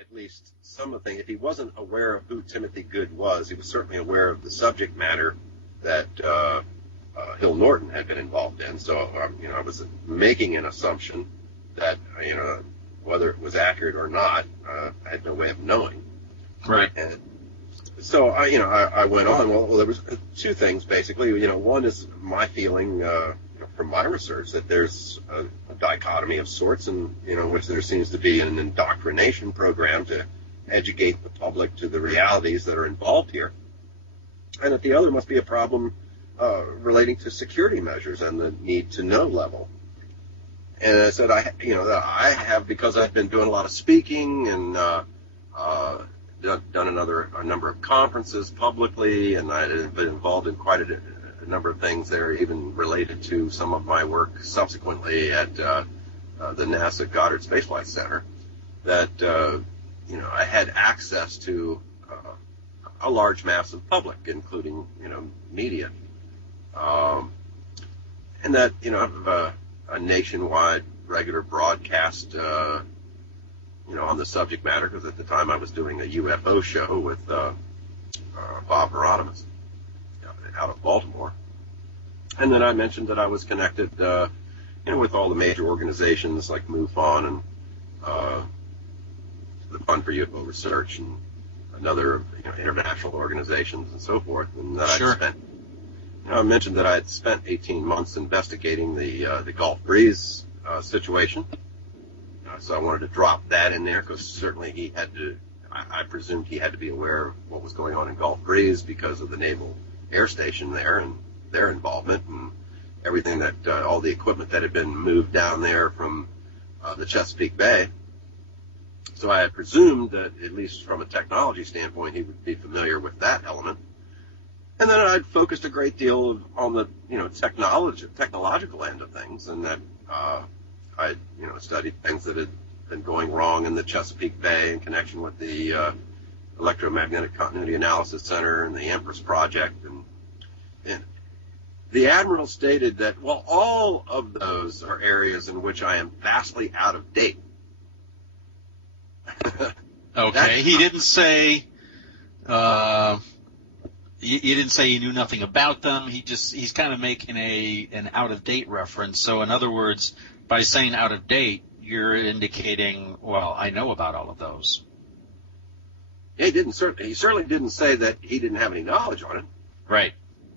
at least some of the things. If he wasn't aware of who Timothy Good was, he was certainly aware of the subject matter that Hill Norton had been involved in. So, I was making an assumption that, whether it was accurate or not, I had no way of knowing. Right. And so, I went on. Well, there was two things, basically. One is my feeling from my research that there's a dichotomy of sorts, in which there seems to be an indoctrination program to educate the public to the realities that are involved here, and that the other must be a problem relating to security measures and the need to know level. And I said, I have, because I've been doing a lot of speaking and done a number of conferences publicly, and I've been involved in quite a number of things that are even related to some of my work subsequently at the NASA Goddard Space Flight Center, that I had access to a large mass of public, including media, and that a nationwide regular broadcast on the subject matter, because at the time I was doing a UFO show with Bob Ray out of Baltimore. And then I mentioned that I was connected with all the major organizations like MUFON and the Fund for UFO Research and another international organizations and so forth. And that I mentioned that I had spent 18 months investigating the Gulf Breeze situation. So I wanted to drop that in there, because certainly he had to, I presumed he had to be aware of what was going on in Gulf Breeze because of the Naval Air Station there and their involvement and everything that, all the equipment that had been moved down there from the Chesapeake Bay. So I had presumed that, at least from a technology standpoint, he would be familiar with that element. And then I'd focused a great deal on the, technological end of things, and that I studied things that had been going wrong in the Chesapeake Bay in connection with the Electromagnetic Continuity Analysis Center and the Empress Project. And the Admiral stated that, well, all of those are areas in which I am vastly out of date. Okay, he didn't say... He didn't say he knew nothing about them. He's kind of making an out-of-date reference. So, in other words, by saying out of date, you're indicating, well, I know about all of those. He certainly didn't say that he didn't have any knowledge on it. Right.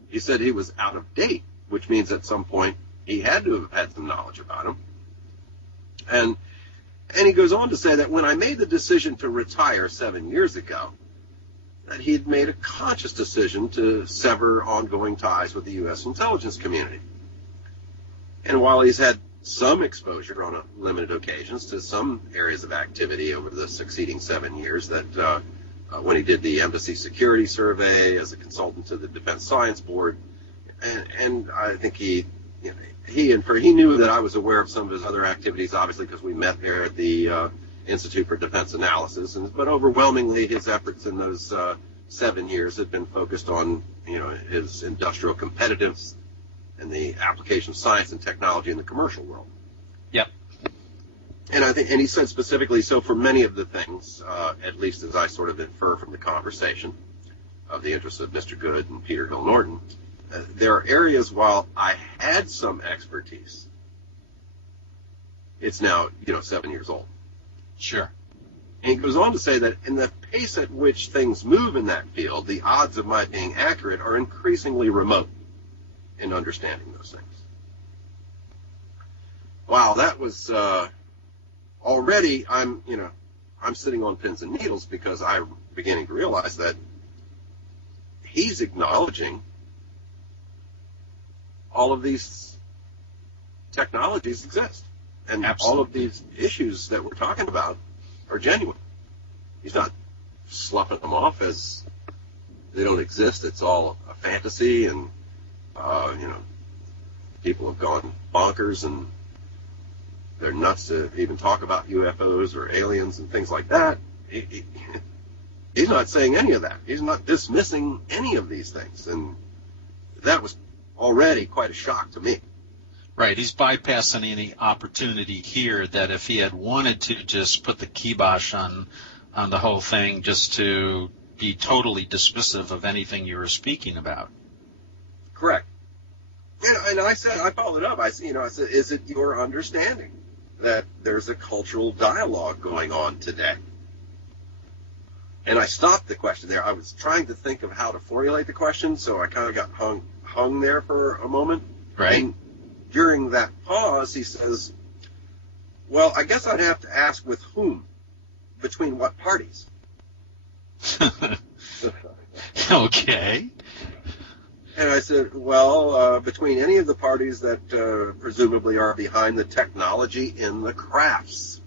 He said he was out of date, which means at some point he had to have had some knowledge about them. And he goes on to say that when I made the decision to retire 7 years ago, that he had made a conscious decision to sever ongoing ties with the U.S. intelligence community. And while he's had some exposure on limited occasions to some areas of activity over the succeeding 7 years, that when he did the Embassy Security Survey as a consultant to the Defense Science Board, and I think he knew that I was aware of some of his other activities, obviously, because we met there at the Institute for Defense Analysis, but overwhelmingly his efforts in those 7 years had been focused on his industrial competitiveness and the application of science and technology in the commercial world. Yep. And he said specifically, so for many of the things, at least as I sort of infer from the conversation of the interests of Mr. Good and Peter Hill Norton, there are areas while I had some expertise, it's now 7 years old. Sure. And he goes on to say that in the pace at which things move in that field, the odds of my being accurate are increasingly remote in understanding those things. Wow, that was already I'm sitting on pins and needles, because I'm beginning to realize that he's acknowledging all of these technologies exist. And Absolutely. All of these issues that we're talking about are genuine. He's not sloughing them off as they don't exist. It's all a fantasy, and people have gone bonkers, and they're nuts to even talk about UFOs or aliens and things like that. He's not saying any of that. He's not dismissing any of these things, and that was already quite a shock to me. Right, he's bypassing any opportunity here that if he had wanted to just put the kibosh on on the whole thing just to be totally dismissive of anything you were speaking about. Correct. And I said, I followed up. I said, is it your understanding that there's a cultural dialogue going on today? And I stopped the question there. I was trying to think of how to formulate the question, so I kind of got hung there for a moment. Right. And during that pause, he says, well, I guess I'd have to ask with whom? Between what parties? Okay. And I said, well, between any of the parties that presumably are behind the technology in the crafts.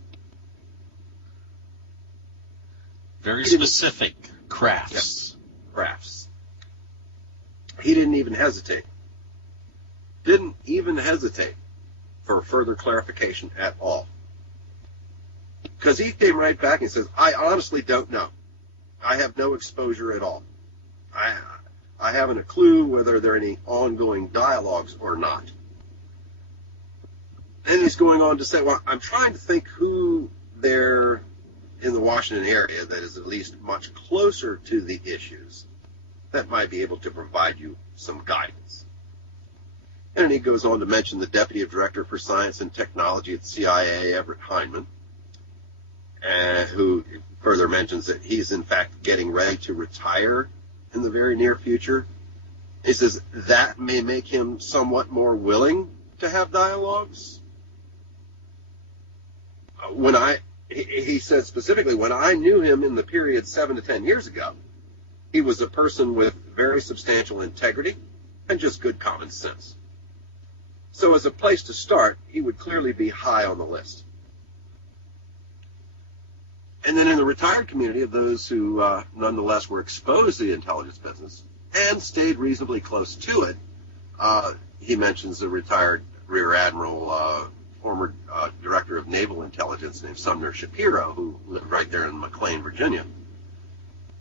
Very specific. Crafts. Yes, crafts. He didn't even hesitate. Didn't even hesitate for further clarification at all. Because he came right back and says, I honestly don't know. I have no exposure at all. I haven't a clue whether there are any ongoing dialogues or not. And he's going on to say, well, I'm trying to think who there in the Washington area that is at least much closer to the issues that might be able to provide you some guidance. And he goes on to mention the Deputy Director for Science and Technology at CIA, Everett Hyndman, who further mentions that he's in fact getting ready to retire in the very near future. He says that may make him somewhat more willing to have dialogues. He said specifically, when I knew him in the period 7 to 10 years ago, he was a person with very substantial integrity and just good common sense. So as a place to start, he would clearly be high on the list. And then in the retired community of those who nonetheless were exposed to the intelligence business and stayed reasonably close to it, he mentions a retired Rear Admiral, former Director of Naval Intelligence named Sumner Shapiro, who lived right there in McLean, Virginia.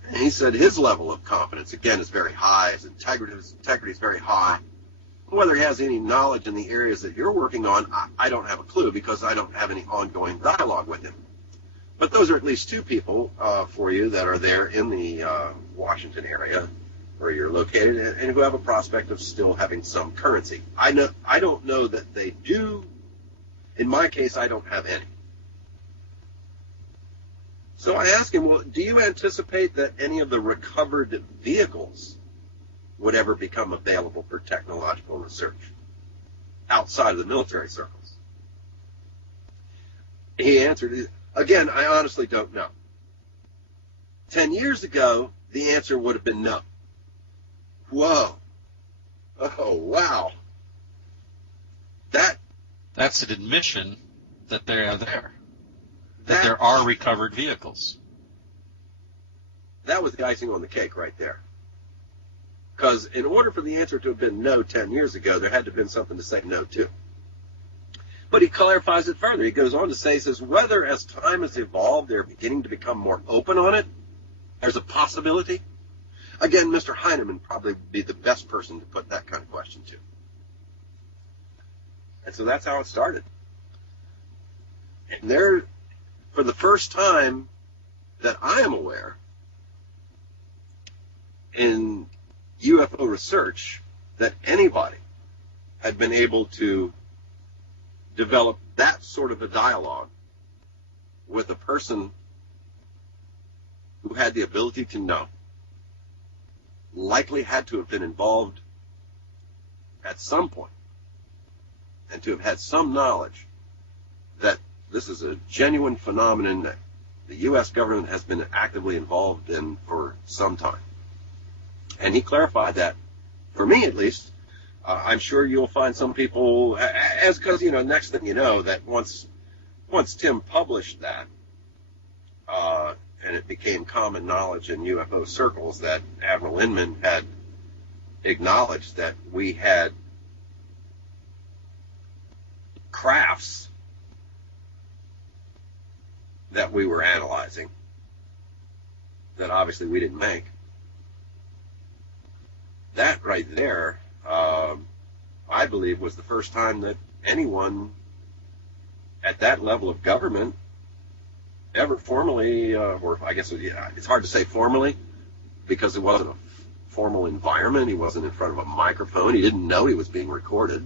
And he said his level of confidence, again, is very high. His integrity is very high. Whether he has any knowledge in the areas that you're working on, I don't have a clue because I don't have any ongoing dialogue with him. But those are at least two people for you that are there in the Washington area where you're located and who have a prospect of still having some currency. I don't know that they do. In my case, I don't have any. So I asked him, well, do you anticipate that any of the recovered vehicles would ever become available for technological research outside of the military circles? He answered, again, I honestly don't know. 10 years ago, the answer would have been no. Whoa. Oh, wow. That's an admission that they are there. That there are recovered vehicles. That was the icing on the cake right there. Because in order for the answer to have been no 10 years ago, there had to have been something to say no to. But he clarifies it further. He goes on to say, he says, whether as time has evolved, they're beginning to become more open on it, there's a possibility. Again, Mr. Hyndman probably would be the best person to put that kind of question to. And so that's how it started. And there, for the first time that I am aware, in UFO research, that anybody had been able to develop that sort of a dialogue with a person who had the ability to know, likely had to have been involved at some point, and to have had some knowledge that this is a genuine phenomenon that the U.S. government has been actively involved in for some time. And he clarified that, for me at least. I'm sure you'll find some people, because, next thing you know, that once Tim published that, and it became common knowledge in UFO circles that Admiral Inman had acknowledged that we had crafts that we were analyzing that obviously we didn't make. That right there, I believe, was the first time that anyone at that level of government ever formally, or I guess it's hard to say formally, because it wasn't a formal environment. He wasn't in front of a microphone. He didn't know he was being recorded.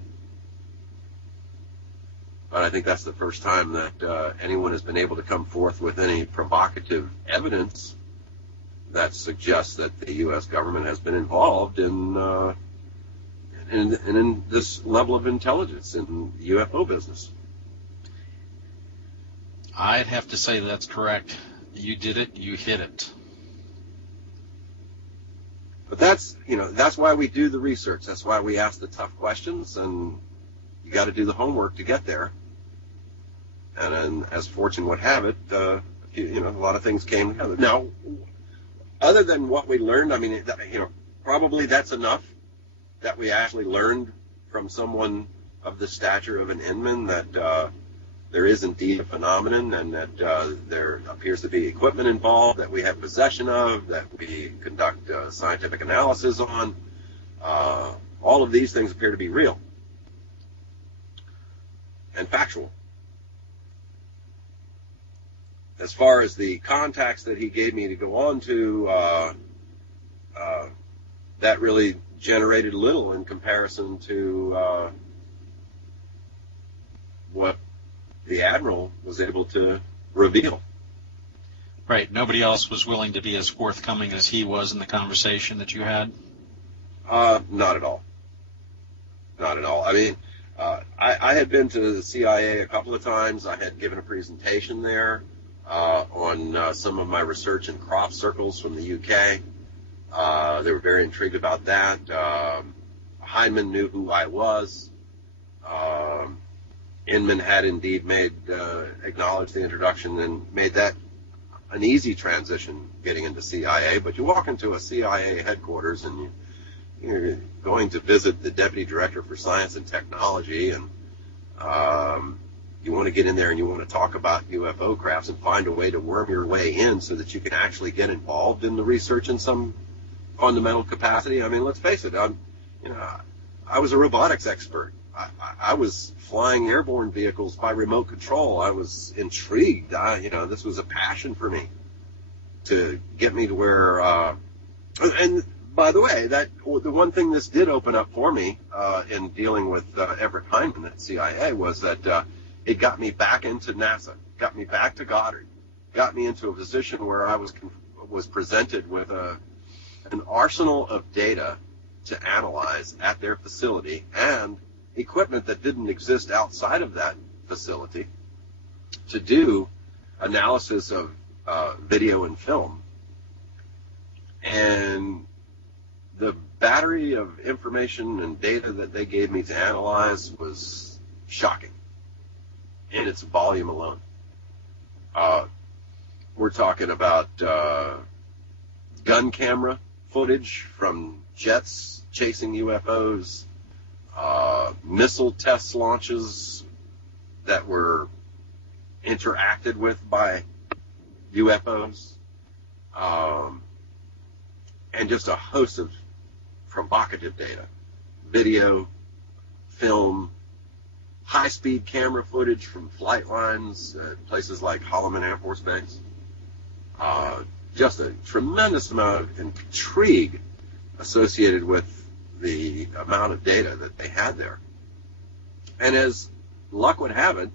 But I think that's the first time that anyone has been able to come forth with any provocative evidence that suggests that the U.S. government has been involved in this level of intelligence in the UFO business. I'd have to say that's correct. You did it. You hit it. But that's why we do the research. That's why we ask the tough questions, and you got to do the homework to get there. And then, as fortune would have it, a lot of things came together. Now, other than what we learned, I mean, probably that's enough that we actually learned from someone of the stature of an Inman that there is indeed a phenomenon, and that there appears to be equipment involved that we have possession of, that we conduct scientific analysis on. All of these things appear to be real and factual. As far as the contacts that he gave me to go on to, that really generated little in comparison to what the Admiral was able to reveal. Right. Nobody else was willing to be as forthcoming as he was in the conversation that you had? Not at all. Not at all. I mean, I had been to the CIA a couple of times. I had given a presentation there on some of my research in crop circles from the UK. They were very intrigued about that. Hyman knew who I was. Inman had indeed acknowledged the introduction and made that an easy transition getting into CIA. But you walk into a CIA headquarters and you're going to visit the Deputy Director for Science and Technology, and you want to get in there and you want to talk about UFO crafts and find a way to worm your way in so that you can actually get involved in the research in some fundamental capacity. I mean, let's face it, I was a robotics expert. I was flying airborne vehicles by remote control. I was intrigued. This was a passion for me to get me to where. And by the way, the one thing this did open up for me in dealing with Everett Hyman at CIA was that it got me back into NASA, got me back to Goddard, got me into a position where I was presented with an arsenal of data to analyze at their facility and equipment that didn't exist outside of that facility to do analysis of video and film. And the battery of information and data that they gave me to analyze was shocking in its volume alone. We're talking about gun camera footage from jets chasing UFOs, missile test launches that were interacted with by UFOs, and just a host of provocative data, video, film, high-speed camera footage from flight lines at places like Holloman Air Force Base. Just a tremendous amount of intrigue associated with the amount of data that they had there. And as luck would have it,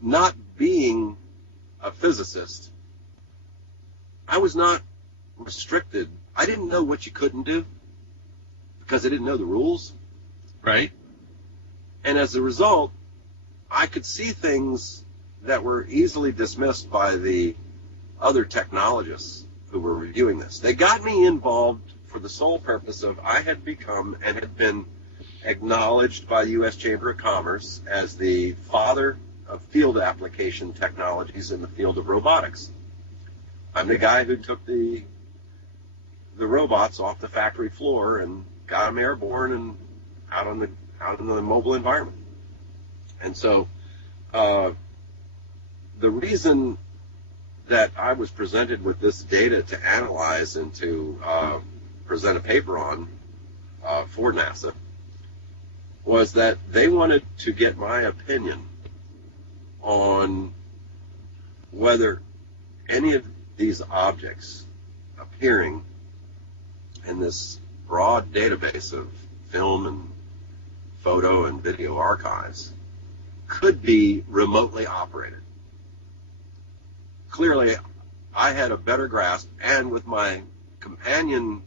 not being a physicist, I was not restricted. I didn't know what you couldn't do because I didn't know the rules. Right. And as a result, I could see things that were easily dismissed by the other technologists who were reviewing this. They got me involved for the sole purpose of I had become and had been acknowledged by the U.S. Chamber of Commerce as the father of field application technologies in the field of robotics. I'm the guy who took the robots off the factory floor and got them airborne and out in the mobile environment. And so the reason that I was presented with this data to analyze and to present a paper on for NASA was that they wanted to get my opinion on whether any of these objects appearing in this broad database of film and photo and video archives could be remotely operated. Clearly, I had a better grasp, and with my companion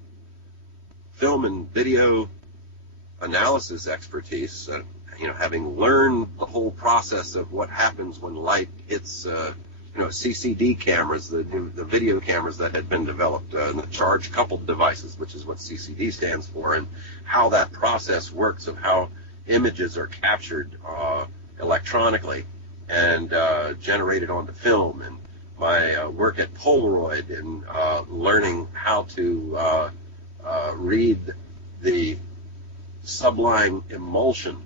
film and video analysis expertise, having learned the whole process of what happens when light hits, CCD cameras, the video cameras that had been developed, and the charge-coupled devices, which is what CCD stands for, and how that process works of how images are captured electronically and generated onto film, and my work at Polaroid and learning how to read the sublime emulsion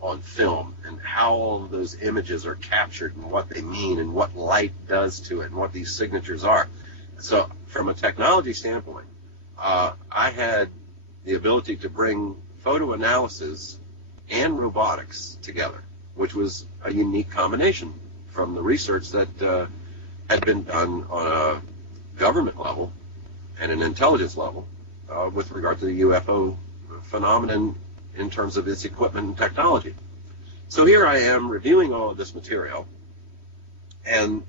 on film and how all of those images are captured and what they mean and what light does to it and what these signatures are. So from a technology standpoint, I had the ability to bring photo analysis and robotics together, which was a unique combination from the research that had been done on a government level and an intelligence level with regard to the UFO phenomenon in terms of its equipment and technology. So here I am reviewing all of this material, and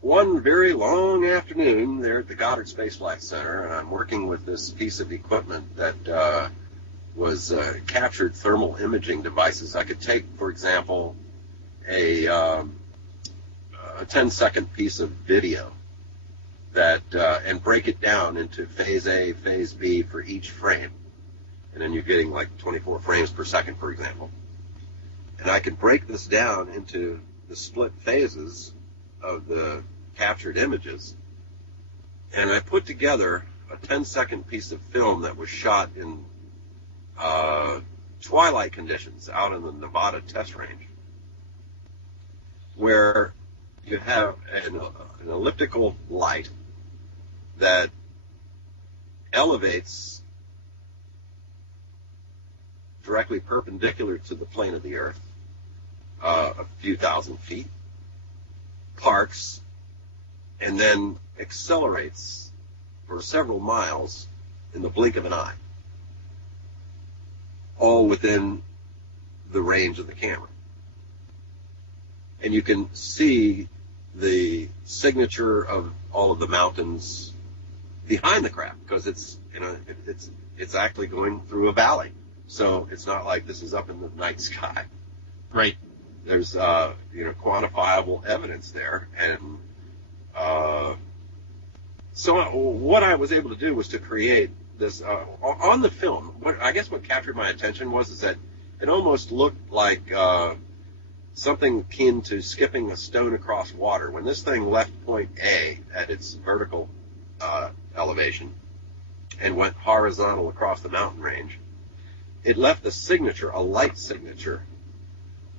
one very long afternoon there at the Goddard Space Flight Center, and I'm working with this piece of equipment that was captured thermal imaging devices. I could take, for example, a 10-second piece of video that and break it down into phase A, phase B for each frame. And then you're getting like 24 frames per second, for example. And I can break this down into the split phases of the captured images. And I put together a 10-second piece of film that was shot in twilight conditions out in the Nevada test range, where you have an elliptical light that elevates directly perpendicular to the plane of the Earth, a few thousand feet, parks, and then accelerates for several miles in the blink of an eye, all within the range of the camera. And you can see the signature of all of the mountains behind the craft, because it's actually going through a valley. So it's not like this is up in the night sky. Right. There's quantifiable evidence there, and so what I was able to do was to create this on the film. What captured my attention was that it almost looked like something akin to skipping a stone across water. When this thing left point A at its vertical elevation and went horizontal across the mountain range, it left a signature, a light signature,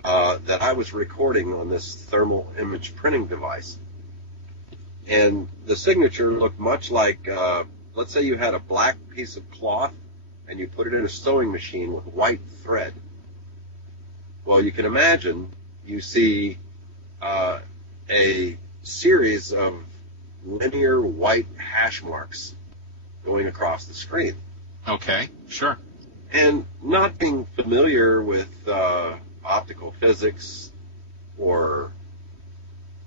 that I was recording on this thermal image printing device. And the signature looked much like, let's say you had a black piece of cloth and you put it in a sewing machine with white thread. Well, you can imagine you see a series of linear white hash marks going across the screen. Okay, sure. And not being familiar with optical physics or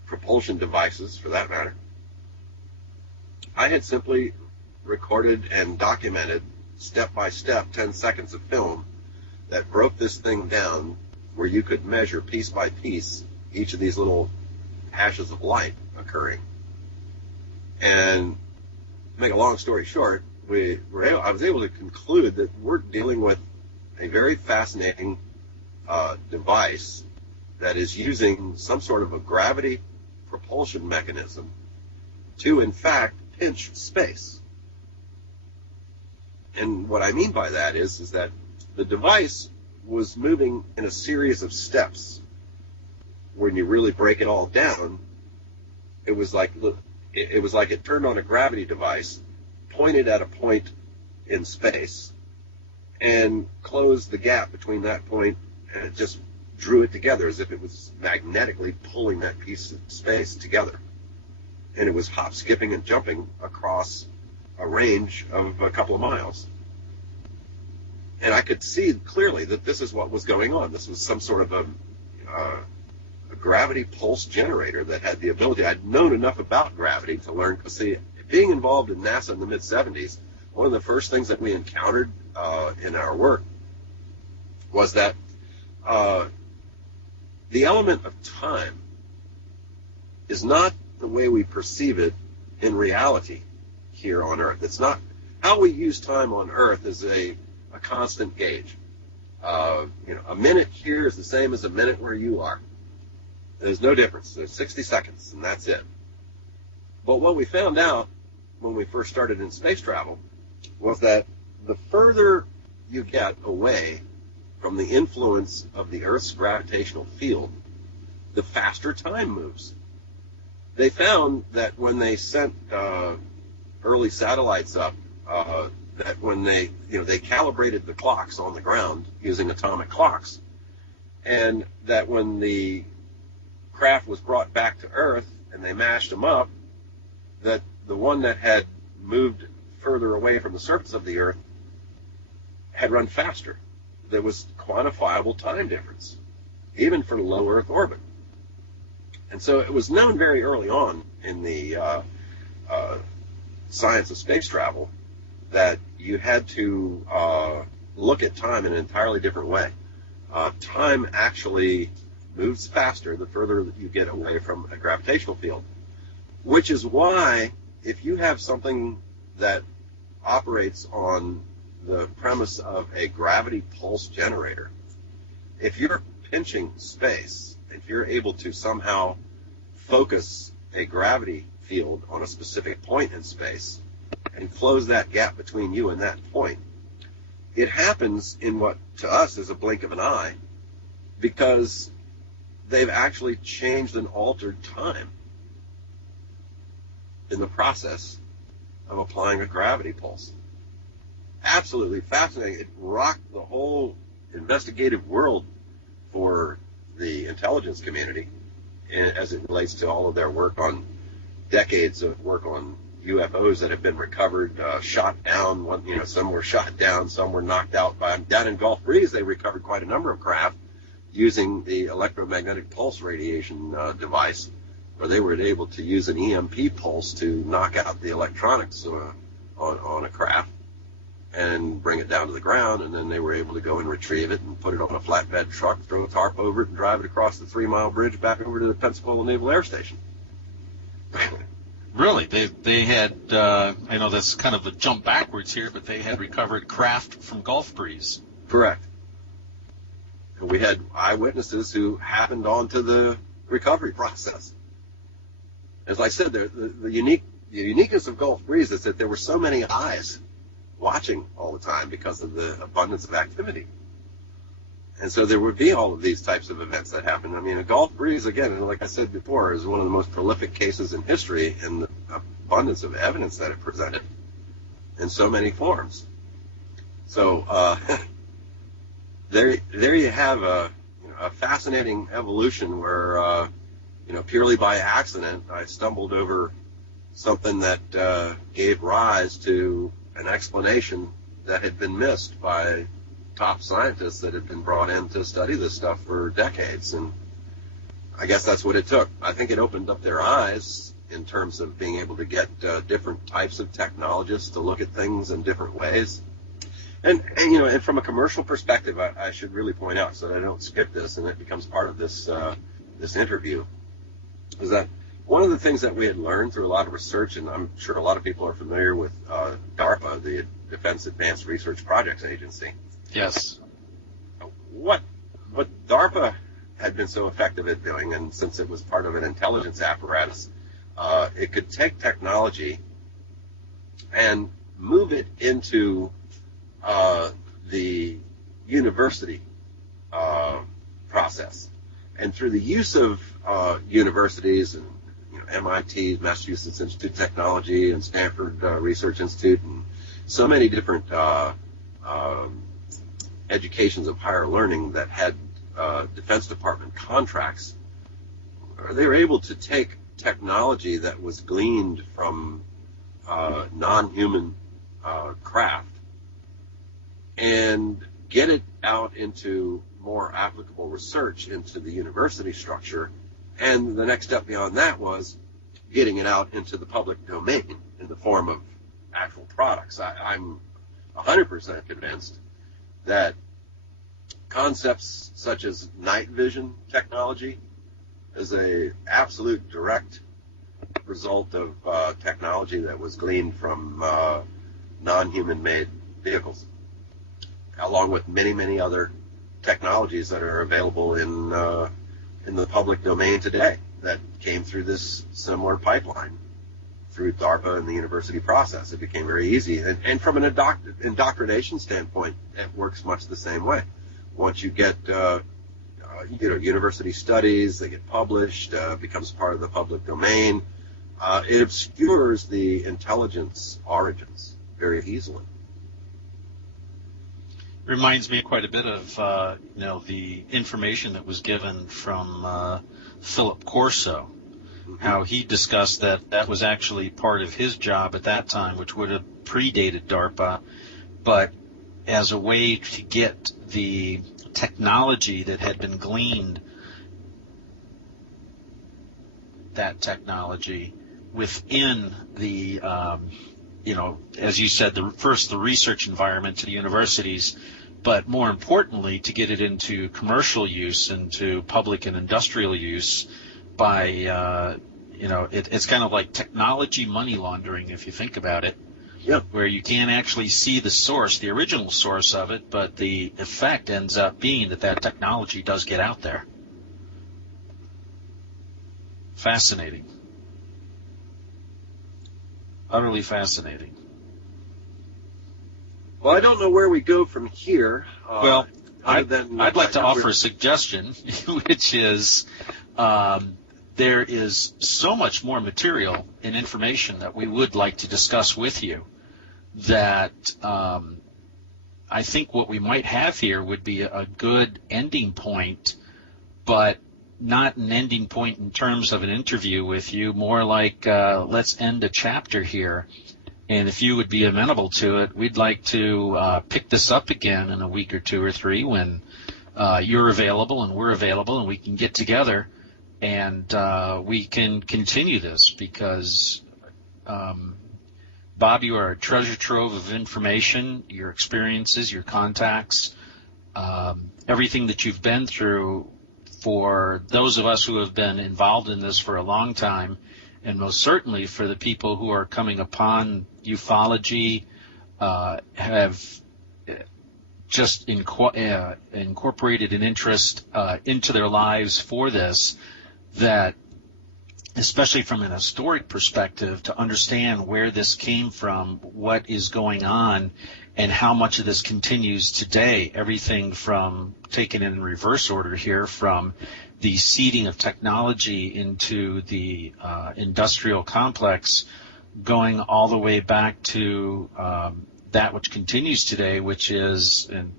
propulsion devices, for that matter, I had simply recorded and documented step by step 10 seconds of film that broke this thing down where you could measure piece by piece each of these little hashes of light occurring. And to make a long story short, I was able to conclude that we're dealing with a very fascinating device that is using some sort of a gravity propulsion mechanism to, in fact, pinch space. And what I mean by that is that the device was moving in a series of steps. When you really break it all down, it was like it turned on a gravity device, pointed at a point in space, and closed the gap between that point, and it just drew it together as if it was magnetically pulling that piece of space together. And it was hop, skipping, and jumping across a range of a couple of miles. And I could see clearly that this is what was going on. This was some sort of a gravity pulse generator that had the ability. I'd known enough about gravity to learn, because see, being involved in NASA in the mid-'70s, one of the first things that we encountered in our work was that the element of time is not the way we perceive it in reality here on Earth. It's not how we use time on Earth is a constant gauge. A minute here is the same as a minute where you are. There's no difference. There's 60 seconds, and that's it. But what we found out when we first started in space travel was that the further you get away from the influence of the Earth's gravitational field, the faster time moves. They found that when they sent early satellites up, that when they calibrated the clocks on the ground using atomic clocks, and that when the craft was brought back to Earth and they mashed them up, that the one that had moved further away from the surface of the Earth had run faster. There was quantifiable time difference, even for low Earth orbit. And so it was known very early on in the science of space travel that you had to look at time in an entirely different way. Time actually moves faster the further that you get away from a gravitational field, which is why if you have something that operates on the premise of a gravity pulse generator, if you're pinching space, if you're able to somehow focus a gravity field on a specific point in space and close that gap between you and that point, it happens in what to us is a blink of an eye, because they've actually changed and altered time in the process of applying a gravity pulse. Absolutely fascinating. It rocked the whole investigative world for the intelligence community as it relates to all of their work on decades of work on UFOs that have been recovered, shot down. Some were shot down, some were knocked out by them. Down in Gulf Breeze, they recovered quite a number of craft using the electromagnetic pulse radiation device, where they were able to use an EMP pulse to knock out the electronics on a craft and bring it down to the ground, and then they were able to go and retrieve it and put it on a flatbed truck, throw a tarp over it, and drive it across the 3-mile bridge back over to the Pensacola Naval Air Station. Really? They had, I know that's kind of a jump backwards here, but they had recovered craft from Gulf Breeze. Correct. We had eyewitnesses who happened onto the recovery process. As I said, the uniqueness of Gulf Breeze is that there were so many eyes watching all the time because of the abundance of activity. And so there would be all of these types of events that happen. I mean, a Gulf Breeze, again, like I said before, is one of the most prolific cases in history in the abundance of evidence that it presented in so many forms. So there you have a fascinating evolution where, purely by accident, I stumbled over something that gave rise to an explanation that had been missed by top scientists that had been brought in to study this stuff for decades. And I guess that's what it took. I think it opened up their eyes in terms of being able to get different types of technologists to look at things in different ways. And from a commercial perspective, I should really point out, so that I don't skip this and it becomes part of this interview, is that one of the things that we had learned through a lot of research, and I'm sure a lot of people are familiar with DARPA, the Defense Advanced Research Projects Agency. Yes. What DARPA had been so effective at doing, and since it was part of an intelligence apparatus, it could take technology and move it into the university process. And through the use of universities and MIT, Massachusetts Institute of Technology, and Stanford Research Institute, and so many different educations of higher learning that had Defense Department contracts, they were able to take technology that was gleaned from non-human craft and get it out into more applicable research into the university structure. And the next step beyond that was getting it out into the public domain in the form of actual products. I'm 100% convinced that concepts such as night vision technology is a absolute direct result of technology that was gleaned from non-human made vehicles, along with many, many other technologies that are available in the public domain today that came through this similar pipeline through DARPA and the university process. It became very easy. And from an indoctrination standpoint, it works much the same way. Once you get university studies, they get published, becomes part of the public domain, it obscures the intelligence origins very easily. Reminds me quite a bit of the information that was given from Philip Corso, how he discussed that was actually part of his job at that time, which would have predated DARPA, but as a way to get the technology that had been gleaned, that technology within the as you said, the research environment to the universities, but more importantly, to get it into commercial use, into public and industrial use by, it's kind of like technology money laundering, if you think about it, where you can't actually see the source, the original source of it, but the effect ends up being that technology does get out there. Fascinating. Utterly fascinating. Well, I don't know where we go from here. I'd like to offer a suggestion, which is there is so much more material and information that we would like to discuss with you that I think what we might have here would be a good ending point, but not an ending point in terms of an interview with you, more like let's end a chapter here. And if you would be amenable to it, we'd like to pick this up again in a week or two or three when you're available and we're available, and we can get together and we can continue this because, Bob, you are a treasure trove of information, your experiences, your contacts, everything that you've been through. For those of us who have been involved in this for a long time, and most certainly for the people who are coming upon ufology, have just incorporated an interest into their lives for this, that especially from an historic perspective, to understand where this came from, what is going on, and how much of this continues today. Everything from, taken in reverse order here, from the seeding of technology into the industrial complex, going all the way back to that which continues today, which is, and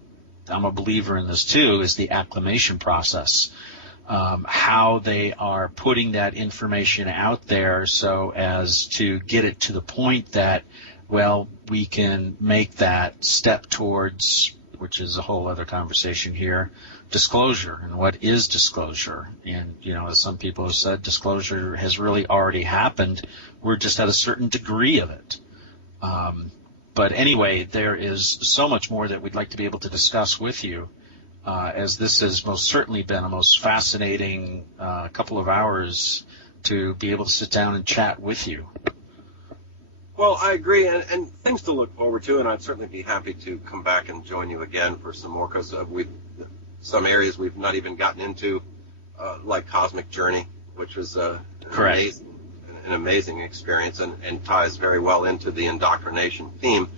I'm a believer in this too, is the acclimation process. How they are putting that information out there so as to get it to the point that, well, we can make that step towards, which is a whole other conversation here, disclosure. And what is disclosure? And, as some people have said, disclosure has really already happened. We're just at a certain degree of it. But anyway, there is so much more that we'd like to be able to discuss with you, as this has most certainly been a most fascinating couple of hours to be able to sit down and chat with you. Well, I agree, and things to look forward to, and I'd certainly be happy to come back and join you again for some more, because some areas we've not even gotten into, like Cosmic Journey, which was an amazing experience and ties very well into the indoctrination theme.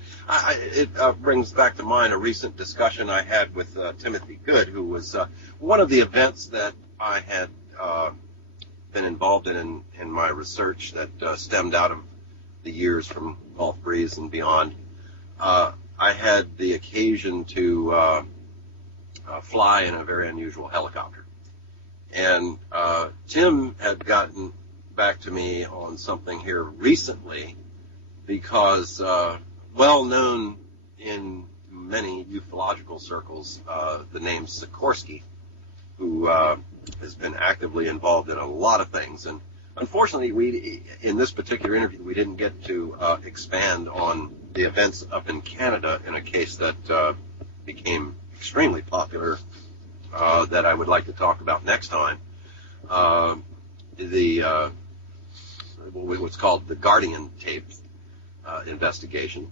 It brings back to mind a recent discussion I had with Timothy Good, who was one of the events that I had been involved in my research that stemmed out of the years from Gulf Breeze and beyond. I had the occasion to fly in a very unusual helicopter. And Tim had gotten back to me on something here recently because well known in many ufological circles, the name Sikorsky, who has been actively involved in a lot of things. And unfortunately, in this particular interview, we didn't get to expand on the events up in Canada in a case that became extremely popular that I would like to talk about next time. What's called the Guardian tape investigation.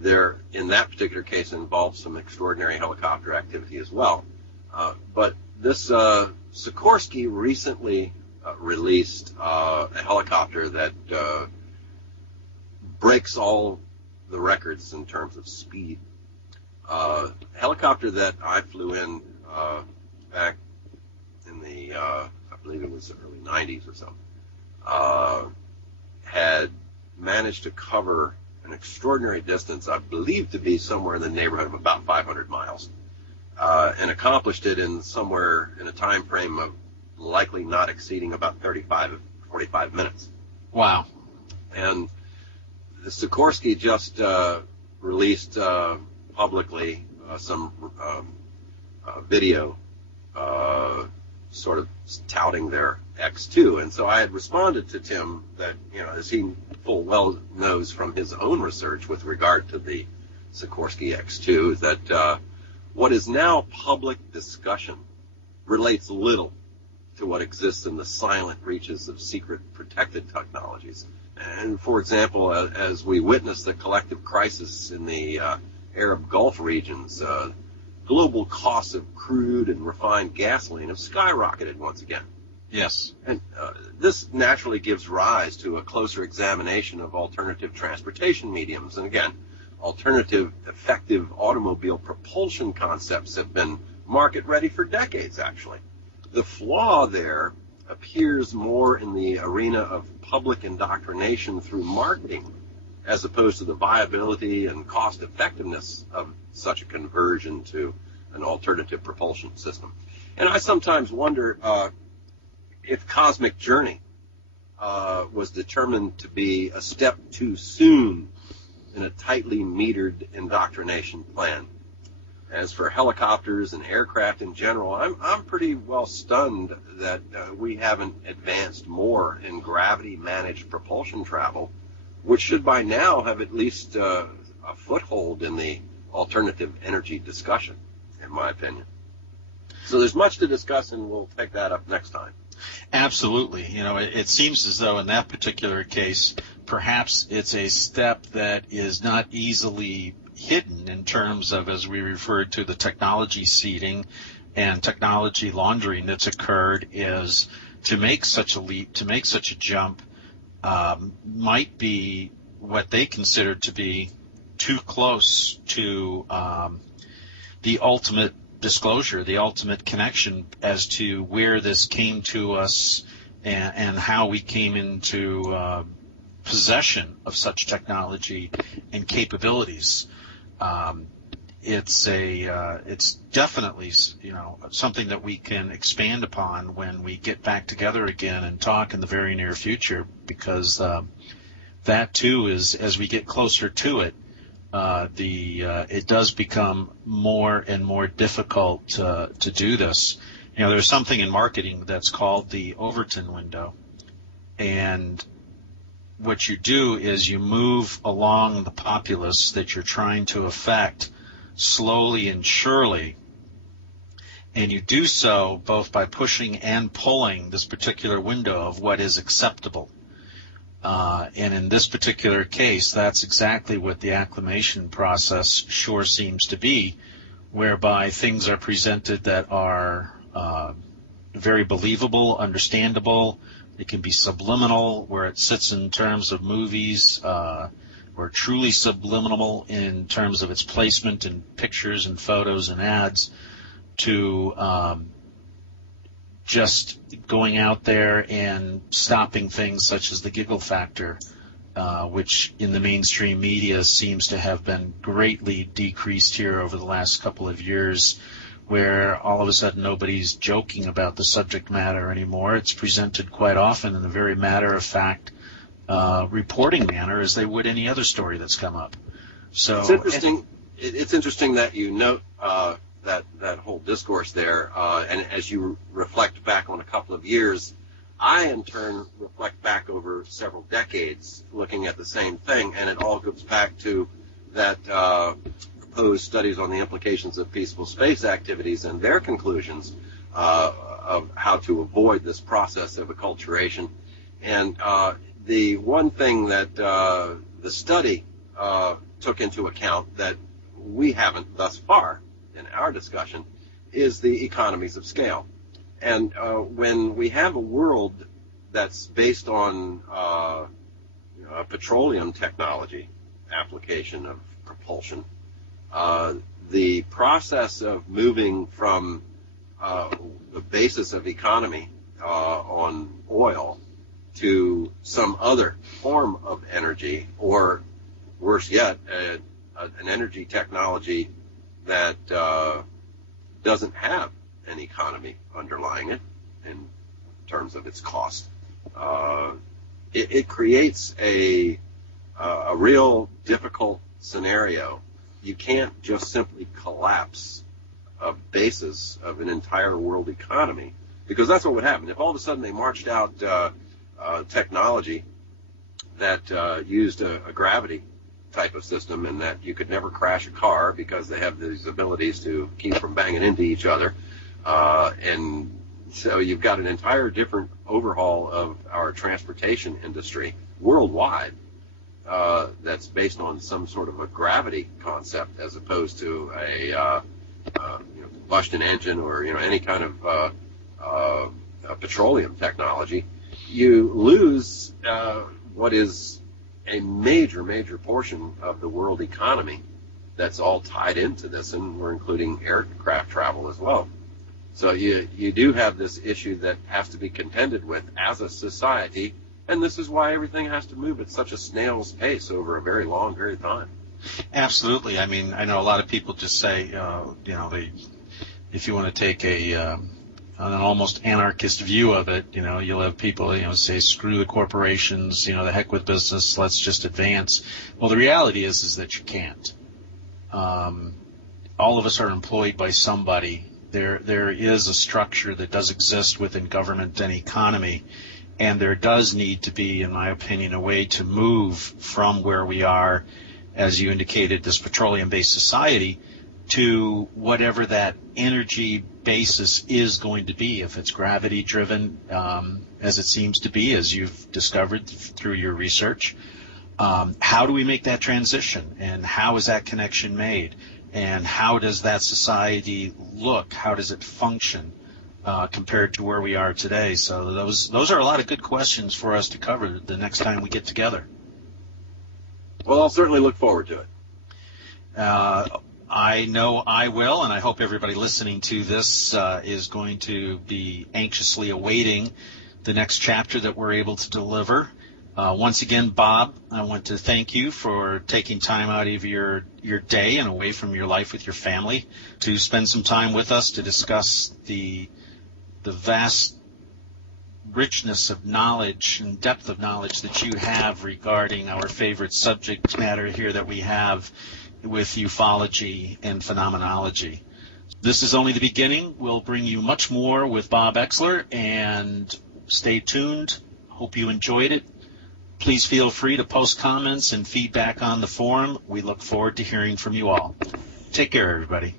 There, in that particular case, involved some extraordinary helicopter activity as well. But this Sikorsky recently released a helicopter that breaks all the records in terms of speed. Helicopter that I flew in back in the, I believe it was the early 90s or so, had managed to cover an extraordinary distance, I believe to be somewhere in the neighborhood of about 500 miles, and accomplished it in somewhere in a time frame of likely not exceeding about 35 to 45 minutes. Wow. And the Sikorsky just released publicly some video sort of touting their X2. And so I had responded to Tim that, as he full well knows from his own research with regard to the Sikorsky X2, that what is now public discussion relates little to what exists in the silent reaches of secret protected technologies. And for example, as we witness the collective crisis in the Arab Gulf regions, global costs of crude and refined gasoline have skyrocketed once again. Yes. And this naturally gives rise to a closer examination of alternative transportation mediums. And again, alternative effective automobile propulsion concepts have been market ready for decades, actually. The flaw there appears more in the arena of public indoctrination through marketing, as opposed to the viability and cost effectiveness of such a conversion to an alternative propulsion system. And I sometimes wonder if Cosmic Journey was determined to be a step too soon in a tightly metered indoctrination plan. As for helicopters and aircraft in general, I'm pretty well stunned that we haven't advanced more in gravity-managed propulsion travel, which should by now have at least a foothold in the alternative energy discussion, in my opinion. So there's much to discuss, and we'll take that up next time. Absolutely. It seems as though in that particular case, perhaps it's a step that is not easily hidden in terms of, as we referred to, the technology seeding and technology laundering that's occurred, is to make such a leap, to make such a jump, might be what they consider to be too close to the ultimate disclosure, the ultimate connection as to where this came to us and how we came into possession of such technology and capabilities. It's definitely something that we can expand upon when we get back together again and talk in the very near future, because that too is, as we get closer to it, it does become more and more difficult to do this. There's something in marketing that's called the Overton window, and what you do is you move along the populace that you're trying to affect slowly and surely, and you do so both by pushing and pulling this particular window of what is acceptable. And in this particular case, that's exactly what the acclimation process sure seems to be, whereby things are presented that are very believable, understandable. It can be subliminal, where it sits in terms of movies, or truly subliminal in terms of its placement in pictures and photos and ads, to just going out there and stopping things such as the giggle factor which in the mainstream media seems to have been greatly decreased here over the last couple of years, where all of a sudden nobody's joking about the subject matter anymore. It's presented quite often in a very matter-of-fact reporting manner as they would any other story that's come up. So it's interesting. It's interesting that you note that whole discourse there, and as you reflect back on a couple of years, I in turn reflect back over several decades looking at the same thing, and it all goes back to that proposed studies on the implications of peaceful space activities and their conclusions of how to avoid this process of acculturation. And the one thing that the study took into account that we haven't thus far in our discussion is the economies of scale. And when we have a world that's based on a petroleum technology application of propulsion, the process of moving from the basis of economy on oil to some other form of energy, or worse yet, an energy technology that doesn't have an economy underlying it in terms of its cost, it creates a real difficult scenario. You can't just simply collapse a basis of an entire world economy, because that's what would happen. If all of a sudden they marched out technology that used a gravity type of system, and that you could never crash a car because they have these abilities to keep from banging into each other, and so you've got an entire different overhaul of our transportation industry worldwide that's based on some sort of a gravity concept as opposed to a combustion engine or any kind of petroleum technology. You lose what is a major portion of the world economy that's all tied into this, and we're including aircraft travel as well. So you do have this issue that has to be contended with as a society, and this is why everything has to move at such a snail's pace over a very long period of time. Absolutely. I mean, I know a lot of people just say, if you want to take an almost anarchist view of it, you'll have people, say, screw the corporations, the heck with business, let's just advance. Well, the reality is that you can't. All of us are employed by somebody. There is a structure that does exist within government and economy, and there does need to be, in my opinion, a way to move from where we are, as you indicated, this petroleum-based society, to whatever that energy basis is going to be. If it's gravity-driven, as it seems to be, as you've discovered through your research, how do we make that transition, and how is that connection made, and how does that society look? How does it function compared to where we are today? So those are a lot of good questions for us to cover the next time we get together. Well, I'll certainly look forward to it. I know I will, and I hope everybody listening to this is going to be anxiously awaiting the next chapter that we're able to deliver. Once again, Bob, I want to thank you for taking time out of your day and away from your life with your family to spend some time with us to discuss the vast richness of knowledge and depth of knowledge that you have regarding our favorite subject matter here that we have with ufology and phenomenology. This is only the beginning. We'll bring you much more with Bob Oechsler, and stay tuned. Hope you enjoyed it. Please feel free to post comments and feedback on the forum. We look forward to hearing from you all. Take care, everybody.